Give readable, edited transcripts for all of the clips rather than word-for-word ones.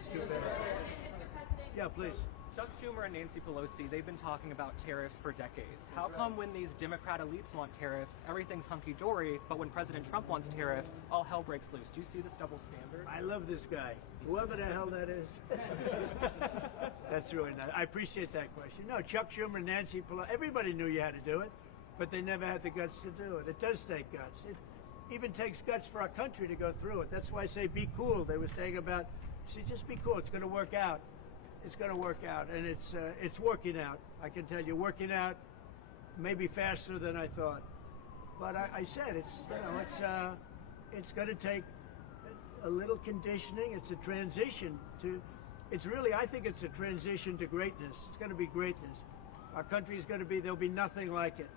It's too bad. Yeah, please. Chuck Schumer and Nancy Pelosi, they've been talking about tariffs for decades. How come when these Democrat elites want tariffs, everything's hunky-dory, but when President Trump wants tariffs, all hell breaks loose? Do you see this double standard? I love this guy. Whoever the hell that is. That's really nice. I appreciate that question. No, Chuck Schumer, Nancy Pelosi, everybody knew you had to do it, but they never had the guts to do it. It does take guts. It even takes guts for our country to go through it. That's why I say be cool. They were saying about, see, just be cool. It's going to work out. It's going to work out, and it's working out. I can tell you, working out maybe faster than I thought. But I said it's going to take a little conditioning. It's a transition to. It's really, I think it's a transition to greatness. It's going to be greatness. Our country is going to be. There'll be nothing like it,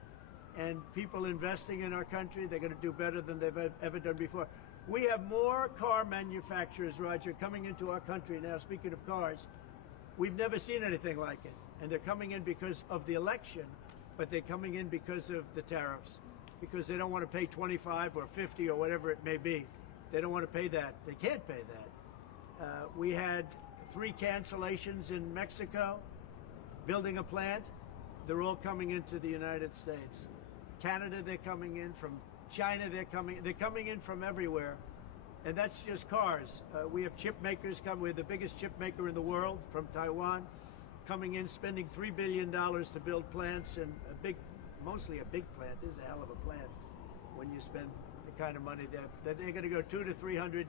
and people investing in our country, they're going to do better than they've ever done before. We have more car manufacturers, Roger, coming into our country now. Speaking of cars. We've never seen anything like it. And they're coming in because of the election, but they're coming in because of the tariffs, because they don't want to pay 25 or 50 or whatever it may be. They don't want to pay that. They can't pay that. We had 3 cancellations in Mexico, building a plant. They're all coming into the United States. Canada, they're coming in. From China, they're coming in from everywhere. And that's just cars. We have chip makers coming. We're the biggest chip maker in the world from Taiwan, coming in, spending $3 billion to build plants, and mostly a big plant. This is a hell of a plant when you spend the kind of money that they're going to go $200 to $300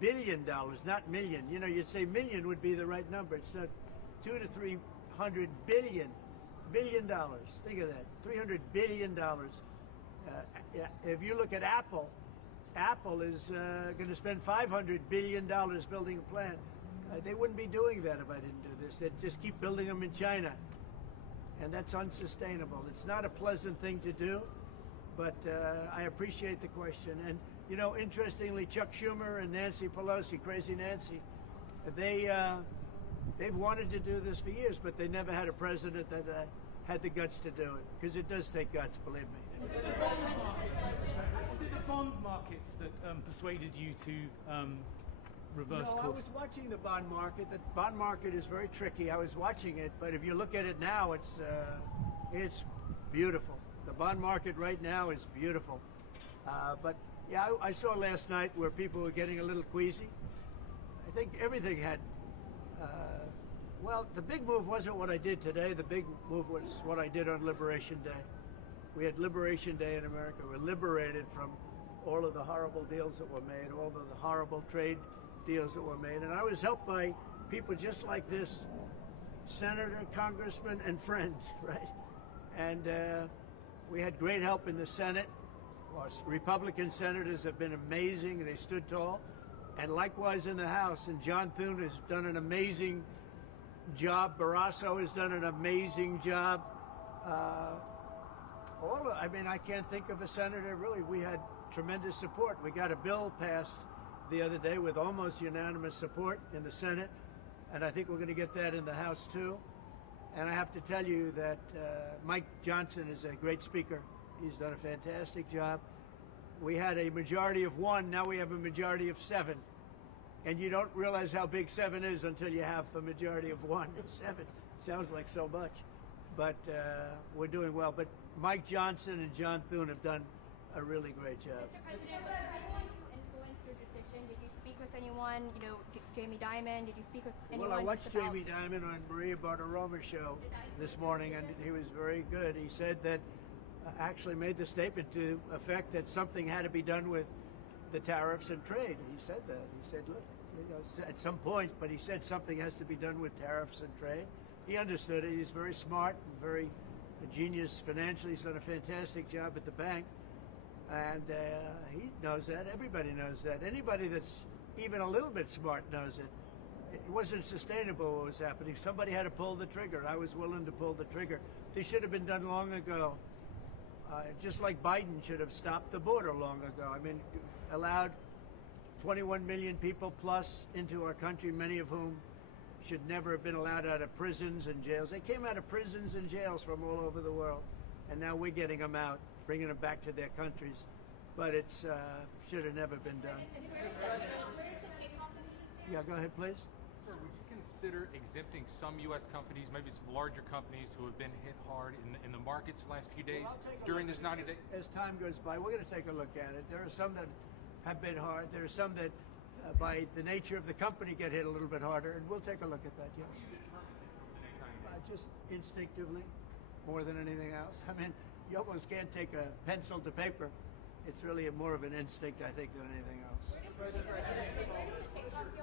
billion, not million. You know, you'd say million would be the right number. It's not $200 to $300 billion. Think of that, $300 billion. If you look at Apple is going to spend $500 billion building a plant. They wouldn't be doing that if I didn't do this. They'd just keep building them in China. And that's unsustainable. It's not a pleasant thing to do, but I appreciate the question. And, you know, interestingly, Chuck Schumer and Nancy Pelosi, Crazy Nancy, they've wanted to do this for years, but they never had a president that had the guts to do it, because it does take guts, believe me. Was it the bond markets that persuaded you to reverse course? I was watching the bond market. The bond market is very tricky. I was watching it, but if you look at it now, it's beautiful. The bond market right now is beautiful. But yeah, I saw last night where people were getting a little queasy. I think everything had. Well, the big move wasn't what I did today. The big move was what I did on Liberation Day. We had Liberation Day in America. We're liberated from all of the horrible deals that were made, all of the horrible trade deals that were made. And I was helped by people just like this, senator, congressman, and friends, right? And we had great help in the Senate. Our Republican senators have been amazing. They stood tall. And likewise in the House. And John Thune has done an amazing job. Barrasso has done an amazing job. I can't think of a senator, really. We had tremendous support. We got a bill passed the other day with almost unanimous support in the Senate, and I think we're going to get that in the House too. And I have to tell you that Mike Johnson is a great speaker. He's done a fantastic job. We had a majority of 1, now we have a majority of 7. And you don't realize how big 7 is until you have a majority of 1. 7 sounds like so much. But we're doing well. But Mike Johnson and John Thune have done a really great job. Mr. President, was there anyone who influenced your decision? Did you speak with anyone, Jamie Dimon? Did you speak with anyone? Well, I watched Jamie Dimon on Maria Bartiromo's show this morning, and he was very good. He said that, actually made the statement to effect that something had to be done with the tariffs and trade. He said that. He said, look, at some point, but he said something has to be done with tariffs and trade. He understood it. He's very smart and very a genius financially. He's done a fantastic job at the bank. And he knows that. Everybody knows that. Anybody that's even a little bit smart knows it. It wasn't sustainable what was happening. Somebody had to pull the trigger. I was willing to pull the trigger. This should have been done long ago. Just like Biden should have stopped the border long ago. I mean, allowed 21 million people plus into our country, many of whom should never have been allowed out of prisons and jails. They came out of prisons and jails from all over the world. And now we're getting them out, bringing them back to their countries. But it's should have never been done. Where does the takeoff position stand? Yeah, go ahead, please. Sir, would you consider exempting some U.S. companies, maybe some larger companies who have been hit hard in the markets the last few days Well, I'll take a during look this at 90 it. days? As time goes by, we're going to take a look at it. There are some that have been hard. There are some that, by the nature of the company, get hit a little bit harder, and we'll take a look at that. Yeah. How will you determine it the next 90 days? Just instinctively, more than anything else. I mean, you almost can't take a pencil to paper. It's really more of an instinct, I think, than anything else. What's your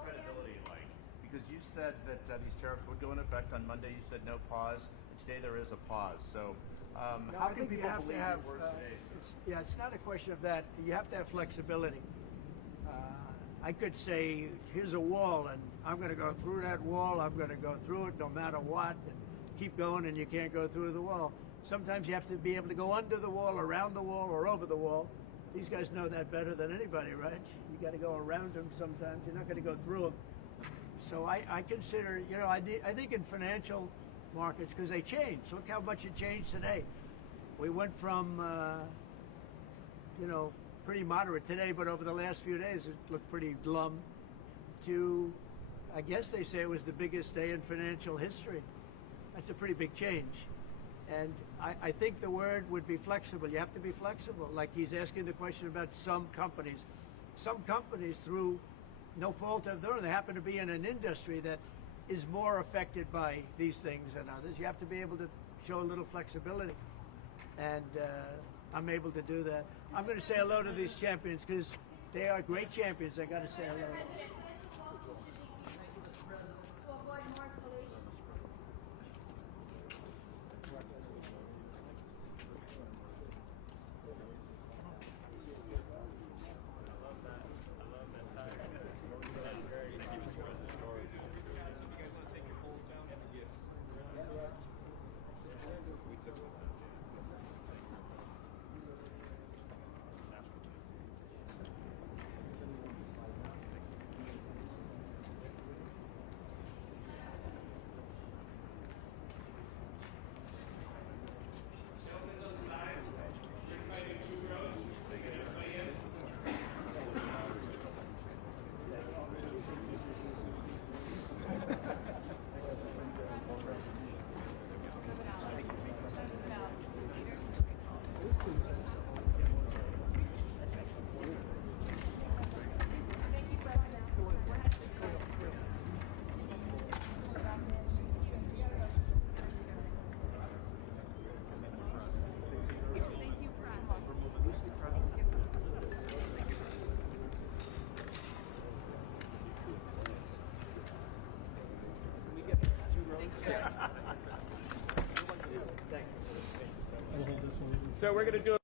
credibility like? Because you said that these tariffs would go in effect on Monday. You said no pause. And today there is a pause. So No, how I can think people you have to believe have. your word today? It's not a question of that. You have to have flexibility. I could say, here's a wall, and I'm going to go through that wall. I'm going to go through it no matter what. And keep going, and you can't go through the wall. Sometimes you have to be able to go under the wall, around the wall, or over the wall. These guys know that better than anybody, right? You got to go around them sometimes. You're not going to go through them. So I consider, I think in financial markets, because they change. Look how much it changed today. We went from, pretty moderate today, but over the last few days it looked pretty glum, to, I guess they say it was the biggest day in financial history. That's a pretty big change. And I think the word would be flexible. You have to be flexible. Like he's asking the question about some companies. Some companies, through no fault of their own, they happen to be in an industry that is more affected by these things than others. You have to be able to show a little flexibility. And I'm able to do that. I'm going to say hello to these champions because they are great champions. I got to say hello. President, which approach should we use to avoid more escalation? So we're going to do